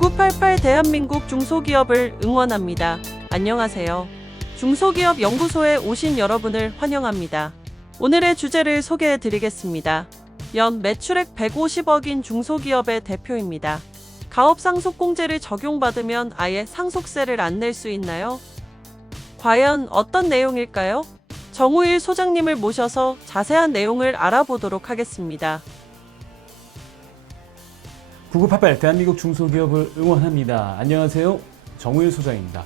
9988 대한민국 중소기업을 응원합니다. 안녕하세요. 중소기업 연구소에 오신 여러분을 환영합니다. 오늘의 주제를 소개해 드리겠습니다. 연 매출액 150억인 중소기업의 대표입니다. 가업상속공제를 적용받으면 아예 상속세를 안 낼 수 있나요? 과연 어떤 내용일까요? 정우일 소장님을 모셔서 자세한 내용을 알아보도록 하겠습니다. 9988 대한민국 중소기업을 응원합니다. 안녕하세요. 정우일 소장입니다.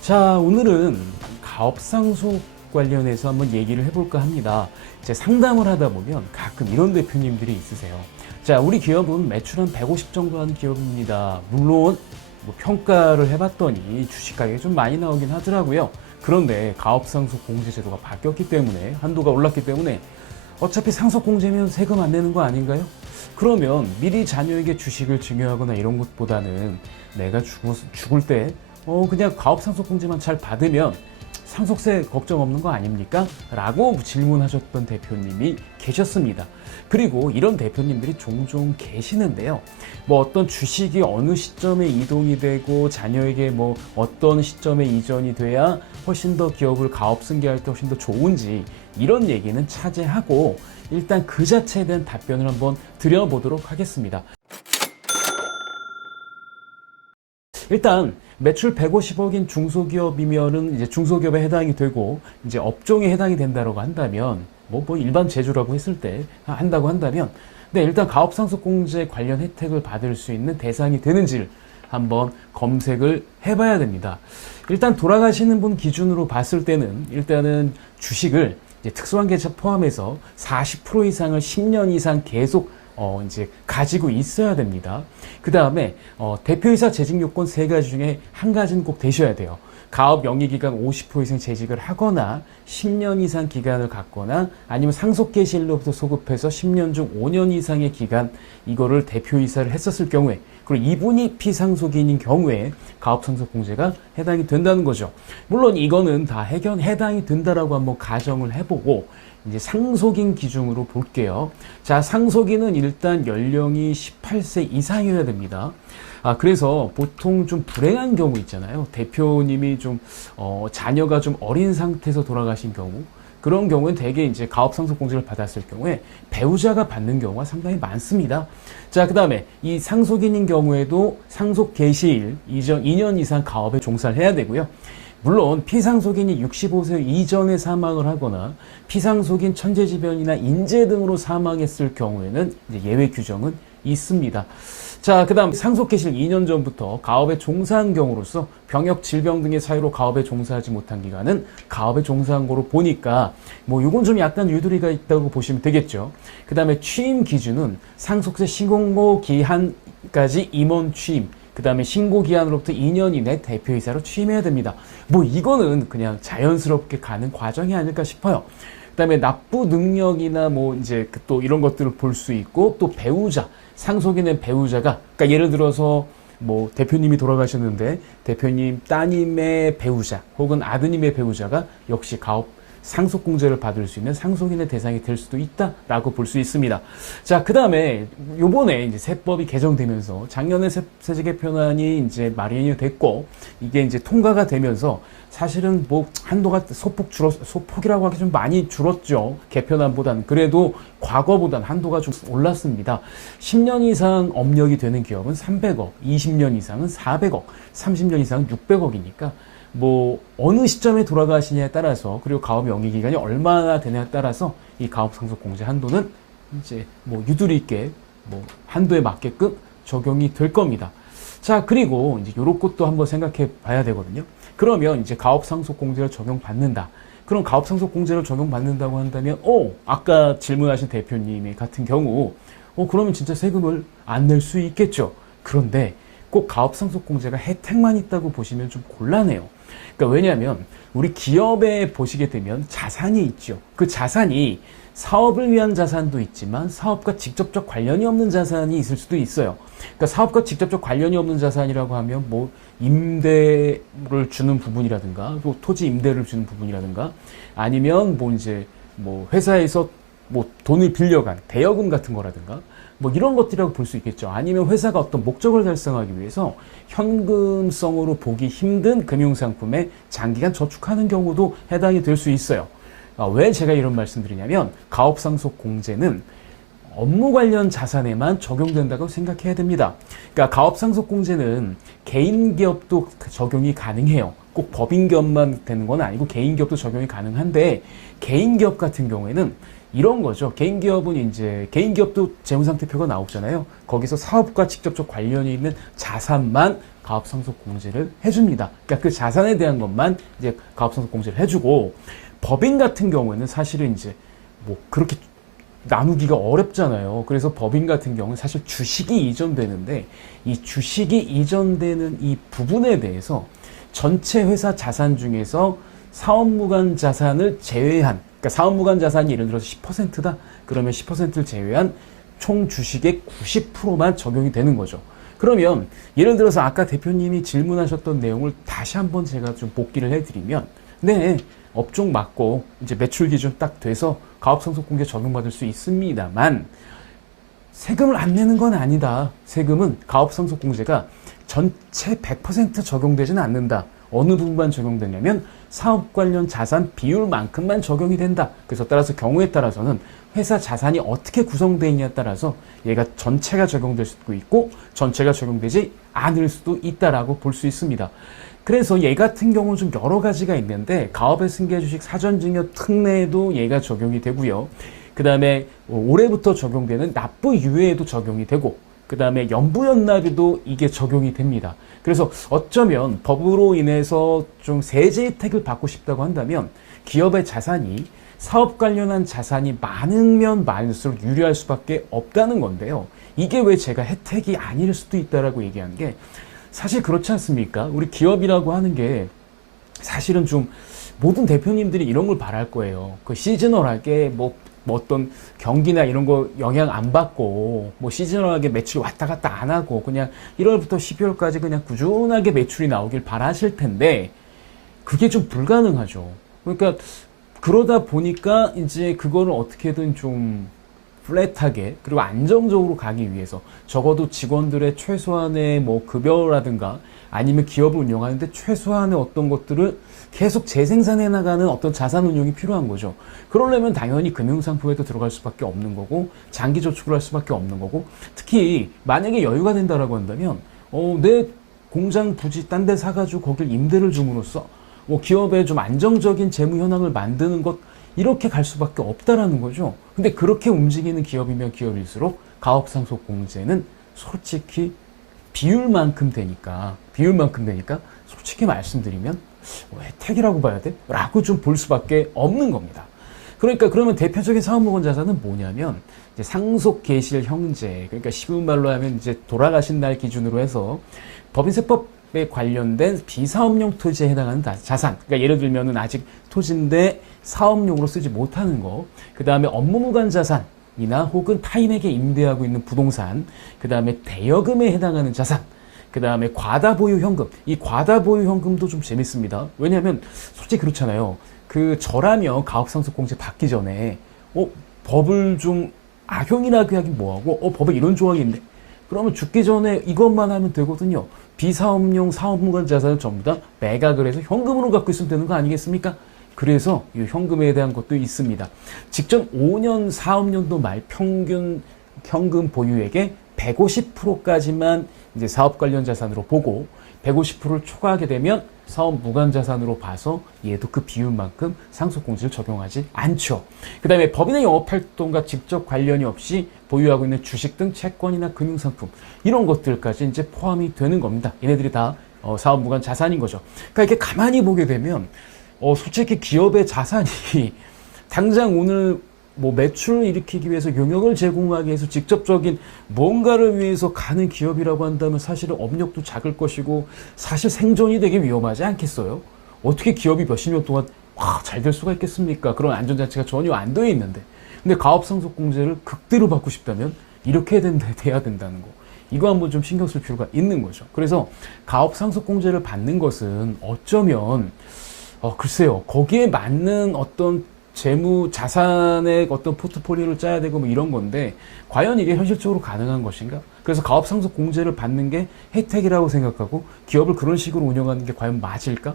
자, 오늘은 가업상속 관련해서 한번 얘기를 해볼까 합니다. 이제 상담을 하다 보면 가끔 이런 대표님들이 있으세요. 자, 우리 기업은 매출 한 150 정도 하는 기업입니다. 물론 뭐 평가를 해봤더니 주식 가격이 좀 많이 나오긴 하더라고요. 그런데 가업상속 공제제도가 바뀌었기 때문에, 한도가 올랐기 때문에 어차피 상속공제면 세금 안 내는 거 아닌가요? 그러면 미리 자녀에게 주식을 증여하거나 이런 것보다는 내가 죽을 때 그냥 가업상속공제만 잘 받으면 상속세 걱정 없는 거 아닙니까? 라고 질문하셨던 대표님이 계셨습니다. 그리고 이런 대표님들이 종종 계시는데요. 뭐 어떤 주식이 어느 시점에 이동이 되고 자녀에게 뭐 어떤 시점에 이전이 돼야 훨씬 더 기업을 가업승계할 때 훨씬 더 좋은지 이런 얘기는 차지하고 일단 그 자체에 대한 답변을 한번 드려보도록 하겠습니다. 일단 매출 150억인 중소기업이면은 이제 중소기업에 해당이 되고 이제 업종에 해당이 된다고 한다면 뭐 일반 제조라고 했을 때 한다고 한다면 네, 일단 가업상속공제 관련 혜택을 받을 수 있는 대상이 되는지를 한번 검색을 해봐야 됩니다. 일단 돌아가시는 분 기준으로 봤을 때는 일단은 주식을 이제 특수한 계좌 포함해서 40% 이상을 10년 이상 계속 이제 가지고 있어야 됩니다. 그 다음에 대표이사 재직 요건 3가지 중에 한 가지는 꼭 되셔야 돼요. 가업 영위기간 50% 이상 재직을 하거나 10년 이상 기간을 갖거나 아니면 상속계실로부터 소급해서 10년 중 5년 이상의 기간 이거를 대표이사를 했었을 경우에, 그리고 이분이 피상속인인 경우에 가업상속공제가 해당이 된다는 거죠. 물론 이거는 다 해당이 된다라고 한번 가정을 해보고 이제 상속인 기준으로 볼게요. 자, 상속인은 일단 연령이 18세 이상이어야 됩니다. 그래서 보통 좀 불행한 경우 있잖아요. 대표님이 좀, 자녀가 좀 어린 상태에서 돌아가신 경우, 그런 경우는 대개 이제 가업상속공제를 받았을 경우에 배우자가 받는 경우가 상당히 많습니다. 자, 그 다음에 이 상속인인 경우에도 상속 개시일 이전 2년 이상 가업에 종사를 해야 되고요. 물론 피상속인이 65세 이전에 사망을 하거나 피상속인 천재지변이나 인재 등으로 사망했을 경우에는 이제 예외 규정은 있습니다. 자, 그 다음 상속개실 2년 전부터 가업에 종사한 경우로서 병역, 질병 등의 사유로 가업에 종사하지 못한 기간은 가업에 종사한 거로 보니까 뭐 이건 좀 약간 유도리가 있다고 보시면 되겠죠. 그 다음에 취임 기준은 상속세 신고 기한까지 임원 취임, 그 다음에 신고기한으로부터 2년 이내 대표이사로 취임해야 됩니다. 뭐 이거는 그냥 자연스럽게 가는 과정이 아닐까 싶어요. 그 다음에 납부 능력이나 뭐 이제 또 이런 것들을 볼 수 있고, 또 배우자, 상속인의 배우자가, 그러니까 예를 들어서 뭐 대표님이 돌아가셨는데 대표님 따님의 배우자 혹은 아드님의 배우자가 역시 가업 상속공제를 받을 수 있는 상속인의 대상이 될 수도 있다라고 볼 수 있습니다. 자, 그 다음에 요번에 이제 세법이 개정되면서 작년에 세제 개편안이 이제 마련이 됐고 이게 이제 통과가 되면서 사실은 뭐 한도가 소폭이라고 하기 좀 많이 줄었죠. 개편안보다는. 그래도 과거보다는 한도가 좀 올랐습니다. 10년 이상 업력이 되는 기업은 300억, 20년 이상은 400억, 30년 이상은 600억이니까 뭐 어느 시점에 돌아가시냐에 따라서, 그리고 가업 영위기간이 얼마나 되냐에 따라서 이 가업상속공제 한도는 이제 뭐 유두리 있게 뭐 한도에 맞게끔 적용이 될 겁니다. 자, 그리고 이제 요런 것도 한번 생각해 봐야 되거든요. 그러면 이제 가업상속공제를 적용받는다. 그럼 가업상속공제를 적용받는다고 한다면 아까 질문하신 대표님 같은 경우 그러면 진짜 세금을 안 낼 수 있겠죠. 그런데 꼭 가업상속공제가 혜택만 있다고 보시면 좀 곤란해요. 그러니까 왜냐하면 우리 기업에 보시게 되면 자산이 있죠. 그 자산이 사업을 위한 자산도 있지만 사업과 직접적 관련이 없는 자산이 있을 수도 있어요. 그러니까 사업과 직접적 관련이 없는 자산이라고 하면 뭐 임대를 주는 부분이라든가, 또 토지 임대를 주는 부분이라든가, 아니면 뭐 이제 뭐 회사에서 뭐 돈을 빌려간 대여금 같은 거라든가, 뭐 이런 것들이라고 볼 수 있겠죠. 아니면 회사가 어떤 목적을 달성하기 위해서 현금성으로 보기 힘든 금융상품에 장기간 저축하는 경우도 해당이 될 수 있어요. 왜 제가 이런 말씀드리냐면 가업상속 공제는 업무 관련 자산에만 적용된다고 생각해야 됩니다. 그러니까 가업상속 공제는 개인 기업도 적용이 가능해요. 꼭 법인 기업만 되는 건 아니고 개인 기업도 적용이 가능한데, 개인 기업 같은 경우에는 이런 거죠. 개인 기업은 이제 개인 기업도 재무상태표가 나오잖아요. 거기서 사업과 직접적 관련이 있는 자산만 가업상속 공제를 해줍니다. 그러니까 그 자산에 대한 것만 이제 가업상속 공제를 해주고, 법인 같은 경우에는 사실은 이제 뭐 그렇게 나누기가 어렵잖아요. 그래서 법인 같은 경우는 사실 주식이 이전되는데, 이 주식이 이전되는 이 부분에 대해서 전체 회사 자산 중에서 사업무관 자산을 제외한, 그러니까 사업무관 자산이 예를 들어서 10%다 그러면 10%를 제외한 총 주식의 90%만 적용이 되는 거죠. 그러면 예를 들어서 아까 대표님이 질문하셨던 내용을 다시 한번 제가 좀 복기를 해드리면, 네, 업종 맞고 이제 매출 기준 딱 돼서 가업상속공제 적용받을 수 있습니다만, 세금을 안 내는 건 아니다. 세금은 가업상속공제가 전체 100% 적용되지는 않는다. 어느 부분만 적용되냐면 사업 관련 자산 비율만큼만 적용이 된다. 그래서 따라서 경우에 따라서는 회사 자산이 어떻게 구성되어 있냐에 따라서 얘가 전체가 적용될 수도 있고 전체가 적용되지 않을 수도 있다라고 볼 수 있습니다. 그래서 얘 같은 경우는 좀 여러 가지가 있는데, 가업의 승계주식 사전증여 특례에도 얘가 적용이 되고요. 그 다음에 올해부터 적용되는 납부 유예에도 적용이 되고, 그 다음에 연부연납에도 이게 적용이 됩니다. 그래서 어쩌면 법으로 인해서 좀 세제 혜택을 받고 싶다고 한다면 기업의 자산이 사업 관련한 자산이 많으면 많을수록 유리할 수밖에 없다는 건데요. 이게 왜 제가 혜택이 아닐 수도 있다라고 얘기한 게, 사실 그렇지 않습니까? 우리 기업이라고 하는 게 사실은 좀 모든 대표님들이 이런 걸 바랄 거예요. 그 시즈널하게 뭐 어떤 경기나 이런 거 영향 안 받고, 뭐 시즈널하게 매출이 왔다 갔다 안 하고 그냥 1월부터 12월까지 그냥 꾸준하게 매출이 나오길 바라실 텐데, 그게 좀 불가능하죠. 그러니까 그러다 보니까 이제 그거를 어떻게든 좀 플랫하게 그리고 안정적으로 가기 위해서 적어도 직원들의 최소한의 뭐 급여라든가 아니면 기업을 운영하는데 최소한의 어떤 것들을 계속 재생산해 나가는 어떤 자산 운용이 필요한 거죠. 그러려면 당연히 금융상품에도 들어갈 수밖에 없는 거고 장기 저축을 할 수밖에 없는 거고, 특히 만약에 여유가 된다라고 한다면 내 공장 부지 딴 데 사가지고 거길 임대를 줌으로써 기업에 좀 안정적인 재무 현황을 만드는 것, 이렇게 갈 수밖에 없다라는 거죠. 근데 그렇게 움직이는 기업이면 기업일수록 가업상속 공제는 솔직히 비율만큼 되니까 솔직히 말씀드리면 혜택이라고 봐야 돼? 라고 좀 볼 수밖에 없는 겁니다. 그러니까 그러면 대표적인 사업무관 자산은 뭐냐면 이제 상속 개실 형제, 그러니까 쉬운 말로 하면 이제 돌아가신 날 기준으로 해서 법인세법에 관련된 비사업용 토지에 해당하는 자산. 그러니까 예를 들면은 아직 토지인데 사업용으로 쓰지 못하는 거, 그 다음에 업무무관 자산이나 혹은 타인에게 임대하고 있는 부동산, 그 다음에 대여금에 해당하는 자산, 그 다음에 과다보유 현금. 이 과다보유 현금도 좀 재밌습니다. 왜냐하면 솔직히 그렇잖아요. 그 저라면 가업상속공제 받기 전에 법을 좀 악용이라고 하긴 뭐하고 법에 이런 조항이 있는데, 그러면 죽기 전에 이것만 하면 되거든요. 비사업용 사업무관 자산을 전부 다 매각을 해서 현금으로 갖고 있으면 되는 거 아니겠습니까? 그래서 이 현금에 대한 것도 있습니다. 직전 5년 사업년도 말 평균 현금 보유액의 150%까지만 이제 사업 관련 자산으로 보고, 150%를 초과하게 되면 사업 무관 자산으로 봐서 얘도 그 비율만큼 상속공제를 적용하지 않죠. 그 다음에 법인의 영업활동과 직접 관련이 없이 보유하고 있는 주식 등 채권이나 금융상품, 이런 것들까지 이제 포함이 되는 겁니다. 얘네들이 다 사업 무관 자산인 거죠. 그러니까 이렇게 가만히 보게 되면 솔직히 기업의 자산이 당장 오늘 뭐 매출을 일으키기 위해서 용역을 제공하기 위해서 직접적인 뭔가를 위해서 가는 기업이라고 한다면 사실은 업력도 작을 것이고 사실 생존이 되게 위험하지 않겠어요? 어떻게 기업이 몇십 년 동안 잘 될 수가 있겠습니까? 그런 안전장치가 전혀 안 되어 있는데. 근데 가업상속공제를 극대로 받고 싶다면 이렇게 돼야 된다는 거. 이거 한번 좀 신경 쓸 필요가 있는 거죠. 그래서 가업상속공제를 받는 것은 어쩌면 글쎄요, 거기에 맞는 어떤 재무 자산의 어떤 포트폴리오를 짜야 되고 뭐 이런 건데 과연 이게 현실적으로 가능한 것인가? 그래서 가업 상속 공제를 받는 게 혜택이라고 생각하고 기업을 그런 식으로 운영하는 게 과연 맞을까?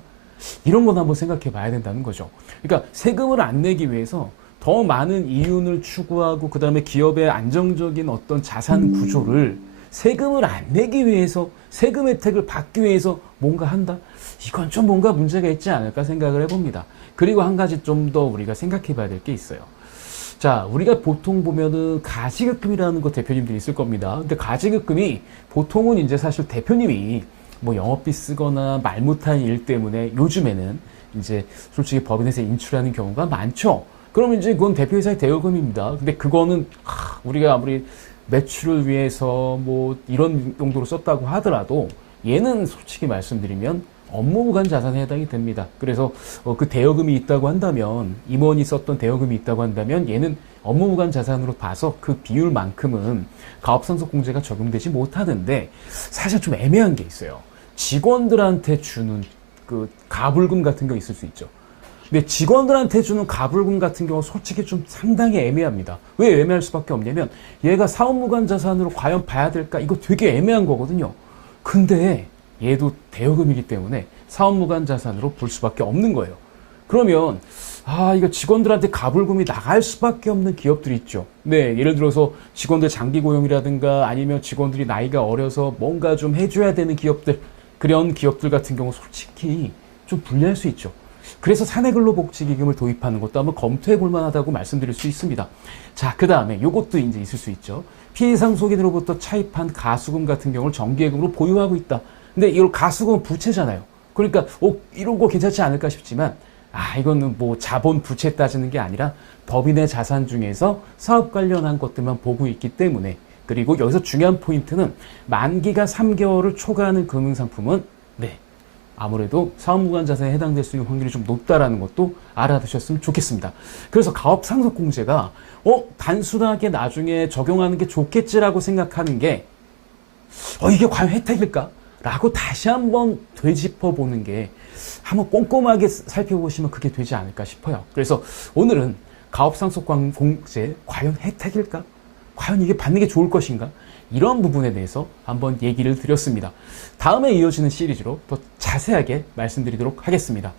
이런 건 한번 생각해 봐야 된다는 거죠. 그러니까 세금을 안 내기 위해서 더 많은 이윤을 추구하고 그다음에 기업의 안정적인 어떤 자산 구조를 세금을 안 내기 위해서 세금 혜택을 받기 위해서 뭔가 한다? 이건 좀 뭔가 문제가 있지 않을까 생각을 해봅니다. 그리고 한 가지 좀 더 우리가 생각해 봐야 될 게 있어요. 자, 우리가 보통 보면은 가지급금이라는 거 대표님들이 있을 겁니다. 근데 가지급금이 보통은 이제 사실 대표님이 뭐 영업비 쓰거나 말 못할 일 때문에 요즘에는 이제 솔직히 법인에서 인출하는 경우가 많죠. 그러면 이제 그건 대표이사의 대여금입니다. 근데 그거는 우리가 아무리 매출을 위해서 뭐 이런 용도로 썼다고 하더라도 얘는 솔직히 말씀드리면 업무무관 자산에 해당이 됩니다. 그래서 그 대여금이 있다고 한다면 임원이 썼던 대여금이 있다고 한다면 얘는 업무무관 자산으로 봐서 그 비율만큼은 가업상속공제가 적용되지 못하는데 사실 좀 애매한 게 있어요. 직원들한테 주는 그 가불금 같은 거 있을 수 있죠. 근데 직원들한테 주는 가불금 같은 경우 솔직히 좀 상당히 애매합니다. 왜 애매할 수밖에 없냐면 얘가 사업무관 자산으로 과연 봐야 될까? 이거 되게 애매한 거거든요. 근데 얘도 대여금이기 때문에 사업무관 자산으로 볼 수밖에 없는 거예요. 그러면 이거 직원들한테 가불금이 나갈 수밖에 없는 기업들이 있죠. 네, 예를 들어서 직원들 장기 고용이라든가 아니면 직원들이 나이가 어려서 뭔가 좀 해줘야 되는 기업들, 그런 기업들 같은 경우 솔직히 좀 불리할 수 있죠. 그래서 사내근로복지기금을 도입하는 것도 한번 검토해 볼 만하다고 말씀드릴 수 있습니다. 자, 그 다음에 요것도 이제 있을 수 있죠. 피해상속인으로부터 차입한 가수금 같은 경우를 정기예금으로 보유하고 있다. 근데 이걸 가수금은 부채잖아요. 그러니까 이런 거 괜찮지 않을까 싶지만 이거는 뭐 자본 부채 따지는 게 아니라 법인의 자산 중에서 사업 관련한 것들만 보고 있기 때문에 그리고 여기서 중요한 포인트는 만기가 3개월을 초과하는 금융상품은 아무래도 사업무관 자산에 해당될 수 있는 확률이 좀 높다라는 것도 알아두셨으면 좋겠습니다. 그래서 가업상속공제가 단순하게 나중에 적용하는 게 좋겠지라고 생각하는 게 이게 과연 혜택일까? 라고 다시 한번 되짚어 보는 게 한번 꼼꼼하게 살펴보시면 그게 되지 않을까 싶어요. 그래서 오늘은 가업상속공제 과연 혜택일까? 과연 이게 받는 게 좋을 것인가? 이런 부분에 대해서 한번 얘기를 드렸습니다. 다음에 이어지는 시리즈로 더 자세하게 말씀드리도록 하겠습니다.